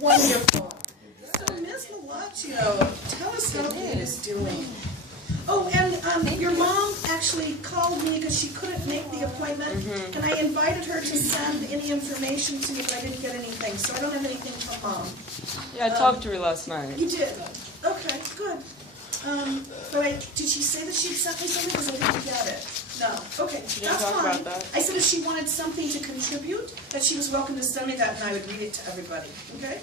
Wonderful. So, Ms. Malaccio, tell us how Gabe is doing. Oh, and your mom actually called me because she couldn't make the appointment, and I invited her to send any information to me, but I didn't get anything, so I don't have anything from Mom. Yeah, I talked to her last night. You did? Okay, good. But did she say that she'd sent me something because I didn't get it? No. Okay, She didn't that's talk fine. about that. I said if she wanted something to contribute, that she was welcome to send me that, and I would read it to everybody. Okay?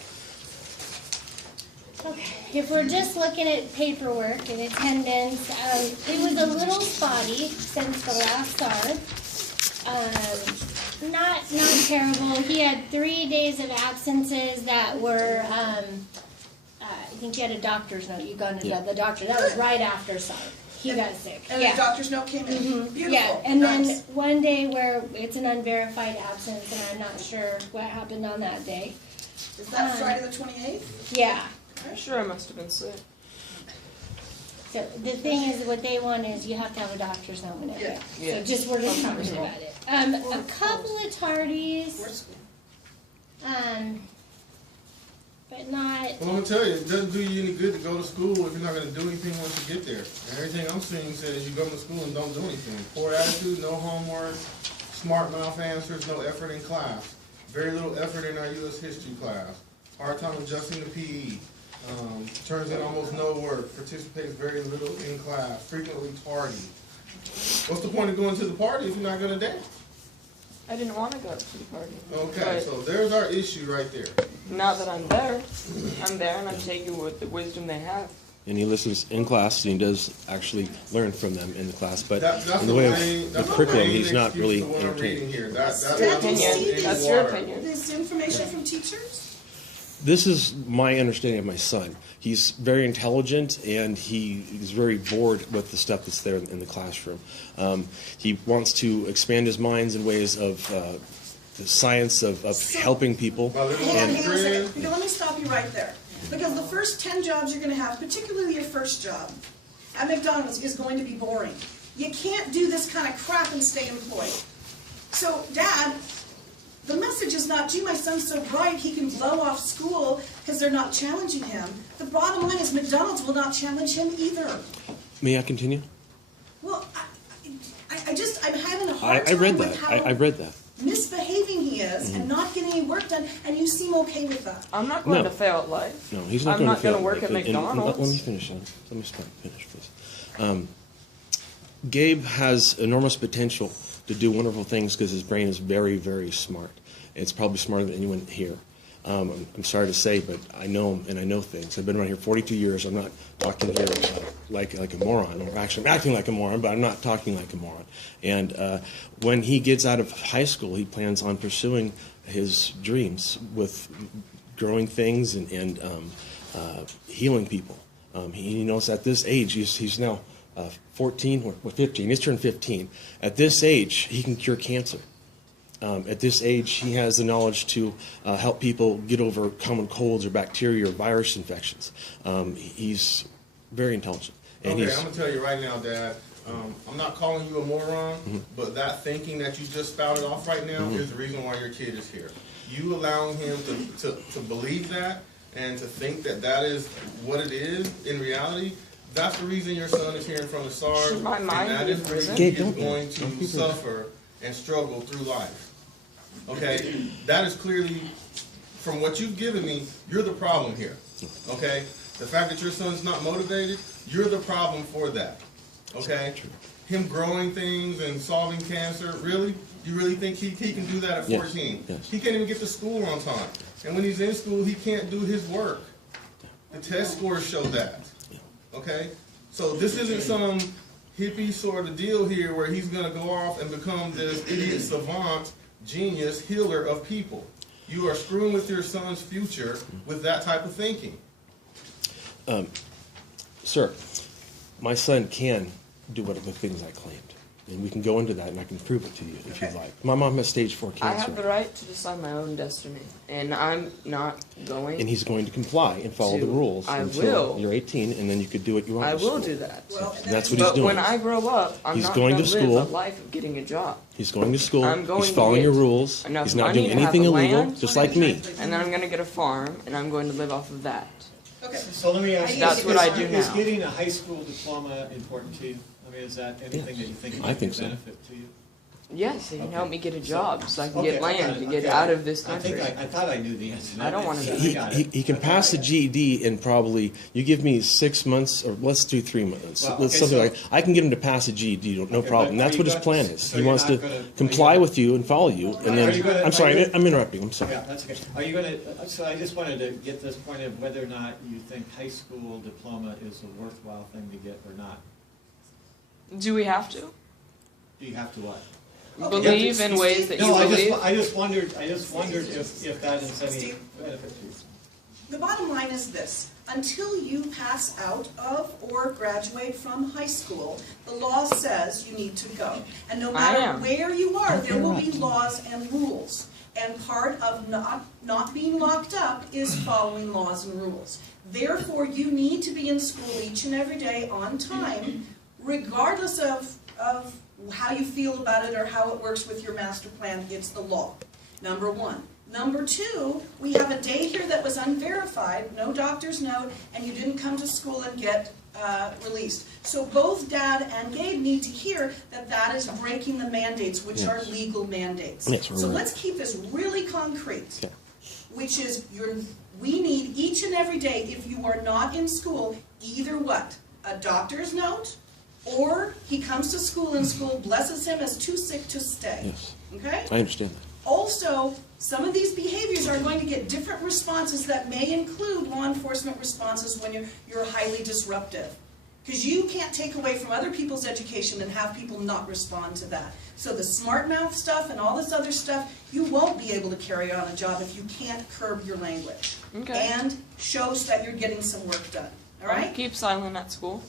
Okay, if we're just looking at paperwork and attendance, it was a little spotty since the last Sarb. Not terrible. He had 3 days of absences that were, I think he had a doctor's note. You got to the doctor. That was right after Sarb. He got sick. And the doctor's note came in. Beautiful. Yeah, and nice. then one day where it's an unverified absence, and I'm not sure what happened on that day. Is that Friday the 28th? Yeah. I'm sure I must have been sick. So the thing is, what they want is you have to have a doctor's note whenever. Yeah. So just we're just talking about it. A couple of tardies, but not. Well, I'm gonna tell you, it doesn't do you any good to go to school if you're not gonna do anything once you get there. And everything I'm seeing says you go to school and don't do anything. Poor attitude, no homework, smart mouth answers, no effort in class. Very little effort in our U.S. history class. Hard time adjusting to PE. Turns in almost no work. Participates very little in class. Frequently tardy. What's the point of going to the party if you're not gonna dance? I didn't want to go to the party. Okay, But so there's our issue right there. now that I'm there and I'm taking with the wisdom they have. And he listens in class, and he does actually learn from them in the class. But That's in the way that's of the curriculum, main he's not excuse really for what I'm reading entertained. here. That's Dad, my do you see in That's the your water. opinion. This information from teachers? This is my understanding of my son. He's very intelligent, and he is very bored with the stuff that's there in the classroom. He wants to expand his minds in ways of the science of helping people. My little Hang on a friend, second. Because let me stop you right there. Because the first 10 jobs you're going to have, particularly your first job at McDonald's, is going to be boring. You can't do this kind of crap and stay employed. So, Dad, the message is not, gee, my son's so bright, he can blow off school because they're not challenging him. The bottom line is McDonald's will not challenge him either. May I continue? Well, I'm having a hard I time read with that. how I read that. misbehaving he is and not getting any work done, and you seem okay with that. I'm not going No. to fail at life. No, he's not I'm going not to fail. gonna work at McDonald's. Let me finish. Let me finish, please. Gabe has enormous potential to do wonderful things because his brain is very, very smart. It's probably smarter than anyone here. I'm sorry to say, but I know him and I know things. I've been around here 42 years. I'm not talking here like a moron. Or actually, I'm acting like a moron, but I'm not talking like a moron. And when he gets out of high school, he plans on pursuing his dreams with growing things and healing people. He knows at this age, he's now 14 or 15. He's turned 15. At this age, he can cure cancer. At this age, he has the knowledge to help people get over common colds or bacteria or virus infections. He's very intelligent. And okay, I'm going to tell you right now, Dad, I'm not calling you a moron, but that thinking that you just spouted off right now is the reason why your kid is here. You allowing him to believe that and to think that that is what it is in reality, that's the reason your son is here in front of Sarb, Should my mind and that be is the reason prison? he is going to suffer and struggle through life. Okay? That is clearly, from what you've given me, you're the problem here. Okay? The fact that your son's not motivated, you're the problem for that. Okay? Him growing things and solving cancer, really? You really think he can do that at 14? Yes. He can't even get to school on time. And when he's in school, he can't do his work. The test scores show that. Okay? So this isn't some hippie sort of deal here where he's going to go off and become this idiot savant, genius, healer of people. You are screwing with your son's future with that type of thinking. Sir, my son can do one of the things I claimed. And we can go into that, and I can prove it to you if you'd like. My mom has stage 4 I cancer. have the right to decide my own destiny, and I'm not going. And he's going to comply and follow the rules I until will. you're 18, and then you could do what you want. I in will school. do that. Well, And that's what he's But doing. when I grow up, I'm He's not going going to to live school. a life of getting a job. He's going to school. I'm going He's to following get your rules. enough He's not money doing to have anything a illegal, land, just like me. And then I'm going to get a farm, and I'm going to live off of that. Okay. So let me ask you, That's what I do is now. getting a high school diploma important to you? I mean, is that anything that you think I might be think a so. benefit to you? Yes, it can Okay. help me get a job, so I can Okay, get I got land it. to get Okay. out of this I think country. I thought I knew the answer. I don't wanna I He, got he, it. he can pass the GED in probably, you give me 6 months, or let's do 3 months. Well, Let's okay, something so- like, I can get him to pass a GED, no Okay, problem. but That's are what you his gonna- plan is. so He you're wants not to gonna- are you comply gonna- with you and follow you, and Are you then, gonna- I'm sorry, are you- I'm interrupting, I'm sorry. Yeah, that's okay. Are you gonna, so I just wanted to get this point of whether or not you think high school diploma is a worthwhile thing to get or not. Do we have to? Do you have to what? Believe in ways that you No, believe? I just wondered if that is any Steve? benefit to you. The bottom line is this: until you pass out of or graduate from high school, the law says you need to go. And no I matter am. where you are, there will be laws and rules. And part of not being locked up is following laws and rules. Therefore, you need to be in school each and every day on time, regardless of how you feel about it or how it works with your master plan. It's the law, number one. Number two, we have a day here that was unverified, no doctor's note, and you didn't come to school and get released. So both Dad and Gabe need to hear that that is breaking the mandates, which are Yes. legal mandates. Yes, we're So right. let's keep this really concrete, Okay. which is we need each and every day, if you are not in school, either what? A doctor's note, or he comes to school and school blesses him as too sick to stay. Yes, Okay? I understand that. Also, some of these behaviors are going to get different responses that may include law enforcement responses when you're highly disruptive. Because you can't take away from other people's education and have people not respond to that. So the smart mouth stuff and all this other stuff, you won't be able to carry on a job if you can't curb your language. Okay. And shows that you're getting some work done. All right? Keep silent at school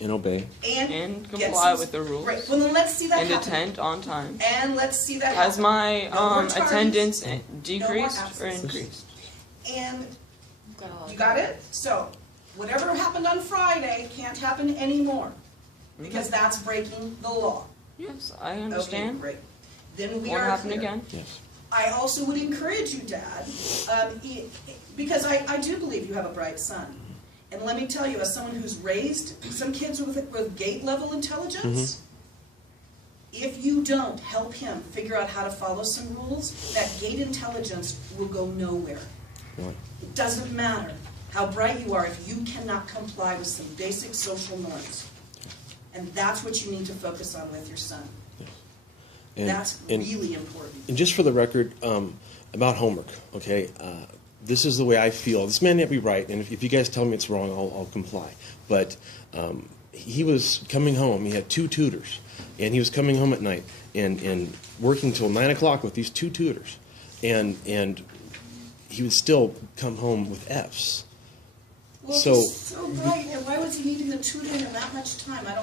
And obey. and get comply some- with the rules. Great. Well, then let's see that And happen. attend on time. And let's see that Has happen. my No more tardies. attendance No more decreased or absences. increased? And you got it? So, whatever happened on Friday can't happen anymore, because that's breaking the law. Yes, I Okay, understand. great. Then we Won't are happen clear. again. Yes. I also would encourage you, Dad, because I do believe you have a bright son. And let me tell you, as someone who's raised some kids with gate-level intelligence, if you don't help him figure out how to follow some rules, that gate intelligence will go nowhere. Right. It doesn't matter how bright you are if you cannot comply with some basic social norms. And that's what you need to focus on with your son. And, That's and, really important. and just for the record, about homework, okay? This is the way I feel. This may not be right, and if you guys tell me it's wrong, I'll comply. But he was coming home. He had 2 tutors, and he was coming home at night and working till 9 o'clock with these 2 tutors, and he would still come home with Fs. Well, So- he's so bright, and why was he needing the tutor in that much time? I don't